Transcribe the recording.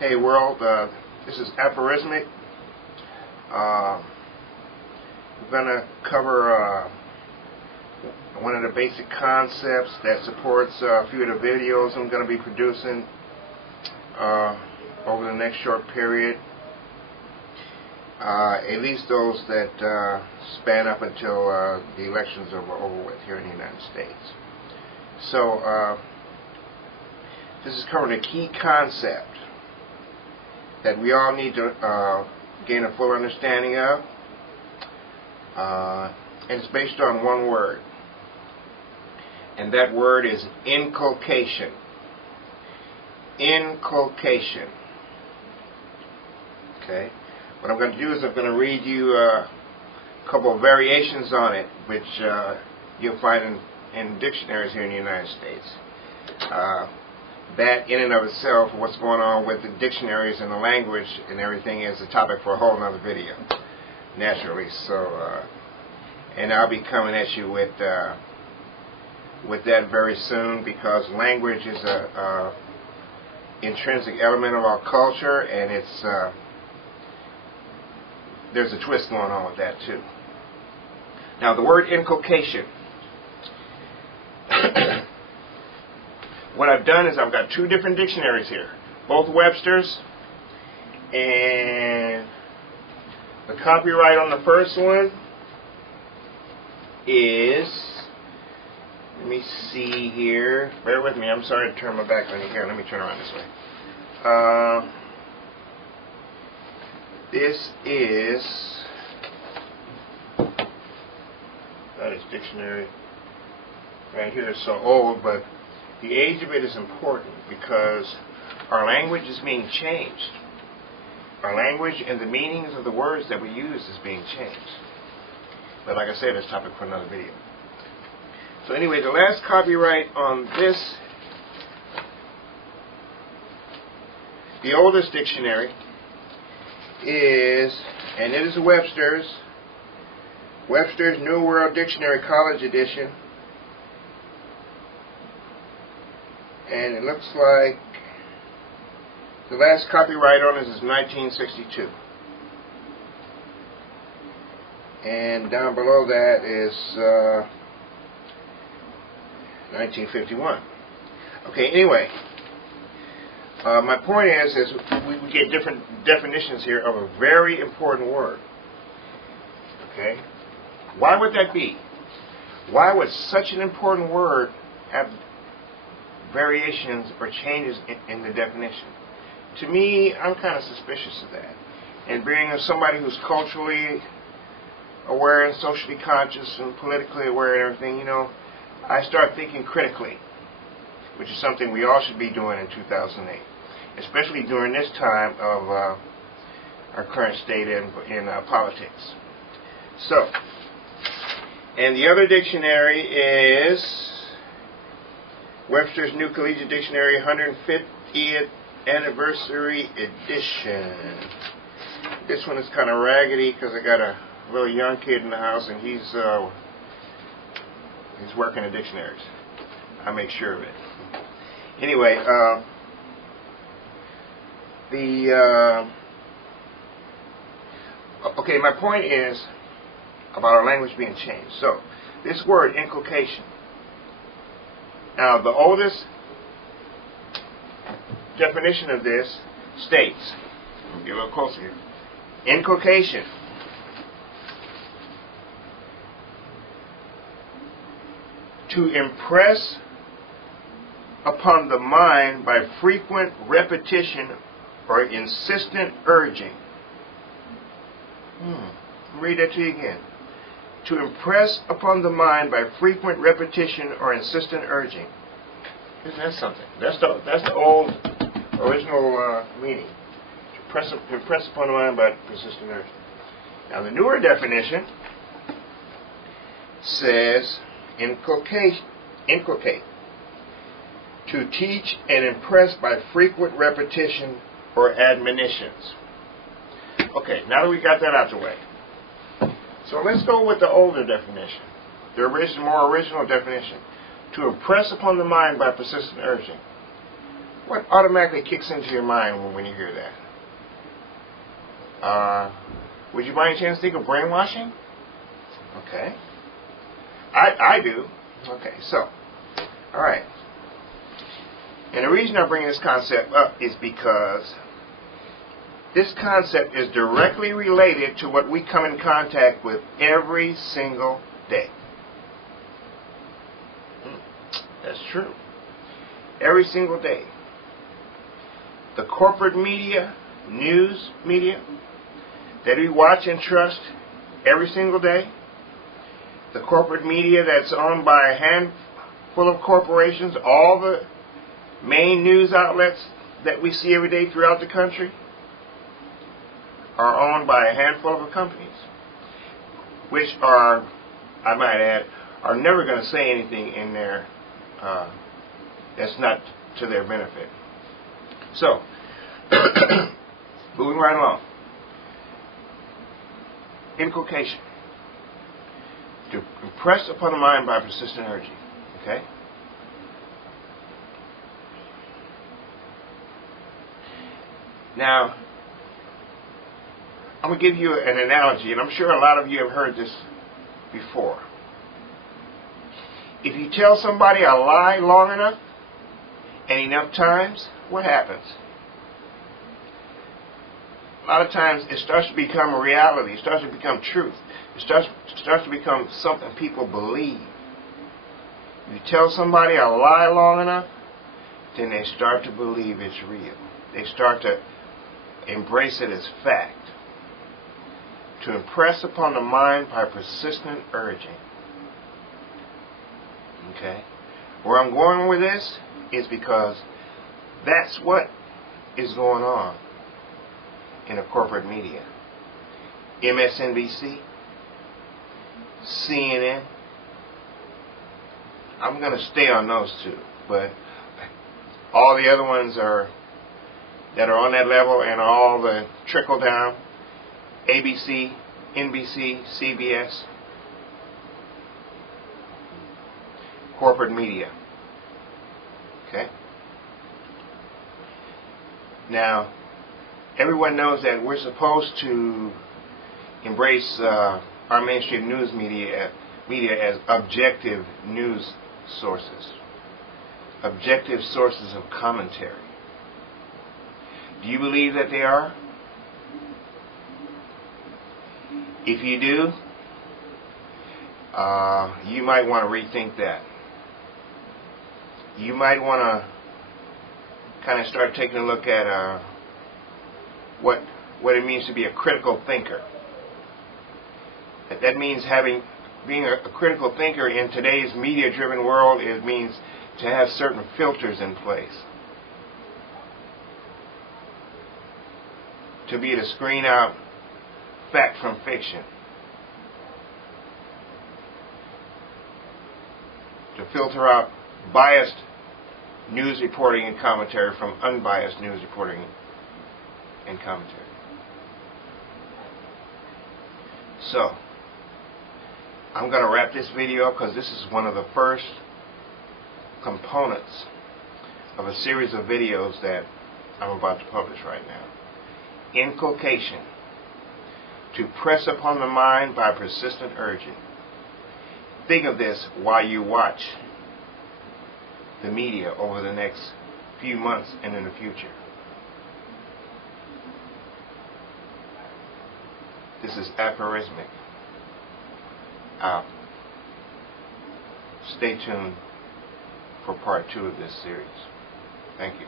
Hey world, this is aphorismic. We're going to cover one of the basic concepts that supports a few of the videos I'm going to be producing over the next short period. At least those that span up until the elections are over with here in the United States. So this is covering a key concept that we all need to gain a full understanding of, and it's based on one word, and that word is inculcation. Inculcation. Okay. What I'm going to do is I'm going to read you a couple of variations on it, which you'll find in dictionaries here in the United States. That in and of itself, what's going on with the dictionaries and the language and everything, is a topic for a whole nother video, naturally. So, and I'll be coming at you with that very soon, because language is a intrinsic element of our culture, and it's there's a twist going on with that too. Now, the word inculcation. What I've done is I've got two different dictionaries here, both Webster's, and the copyright on the first one is, let me see here, bear with me, I'm sorry to turn my back on you here, let me turn around this way. This is, that is dictionary right here, is so old, but the age of it is important because our language is being changed. Our language and the meanings of the words that we use is being changed. But like I said, it's a topic for another video. So anyway, the last copyright on this, the oldest dictionary, is, and it is Webster's New World Dictionary College Edition. And it looks like the last copyright on it is 1962. And down below that is 1951. Okay, anyway, my point is we get different definitions here of a very important word. Okay? Why would that be? Why would such an important word have variations or changes in the definition? To me, I'm kind of suspicious of that. And being somebody who's culturally aware and socially conscious and politically aware and everything, you know, I start thinking critically, which is something we all should be doing in 2008, especially during this time of our current state in politics. So, and the other dictionary is Webster's New Collegiate Dictionary 150th Anniversary Edition. This one is kind of raggedy because I got a little young kid in the house, and he's working the dictionaries. I make sure of it. Anyway, okay, my point is about our language being changed. So, this word, inculcation. Now, the oldest definition of this states, get a little closer here, inculcation, to impress upon the mind by frequent repetition or insistent urging. Read that to you again. To impress upon the mind by frequent repetition or insistent urging. Isn't that something? That's the old original meaning. To impress upon the mind by persistent urging. Now the newer definition says inculcate. To teach and impress by frequent repetition or admonitions. Okay, now that we got that out the way, so let's go with the older definition, the more original definition. To impress upon the mind by persistent urging. What automatically kicks into your mind when you hear that? Would you by any chance think of brainwashing? Okay. I do. Okay, so, alright. And the reason I bring this concept up is because this concept is directly related to what we come in contact with every single day. That's true. Every single day. The corporate media, news media, that we watch and trust every single day. The corporate media that's owned by a handful of corporations, all the main news outlets that we see every day throughout the country are owned by a handful of companies, which are, I might add, are never going to say anything in there that's not to their benefit. So, moving right along. Inculcation. To impress upon the mind by persistent urging. Okay? Now, I'm going to give you an analogy, and I'm sure a lot of you have heard this before. If you tell somebody a lie long enough and enough times, what happens? A lot of times it starts to become a reality. It starts to become truth. It starts to become something people believe. If you tell somebody a lie long enough, then they start to believe it's real. They start to embrace it as fact. To impress upon the mind by persistent urging. Okay? Where I'm going with this is because that's what is going on in the corporate media. MSNBC, CNN. I'm going to stay on those two, but all the other ones that are on that level, and all the trickle down, ABC, NBC, CBS, corporate media. Okay? Now, everyone knows that we're supposed to embrace our mainstream news media as objective news sources, objective sources of commentary. Do you believe that they are? If you do, you might want to rethink that. You might want to kind of start taking a look at what it means to be a critical thinker. That means being a critical thinker in today's media-driven world. It means to have certain filters in place. To be able to screen out fact from fiction. To filter out biased news reporting and commentary from unbiased news reporting and commentary. So, I'm going to wrap this video up because this is one of the first components of a series of videos that I'm about to publish right now. Inculcation. To press upon the mind by persistent urging. Think of this while you watch the media over the next few months and in the future. This is aphorismic. Stay tuned for part 2 of this series. Thank you.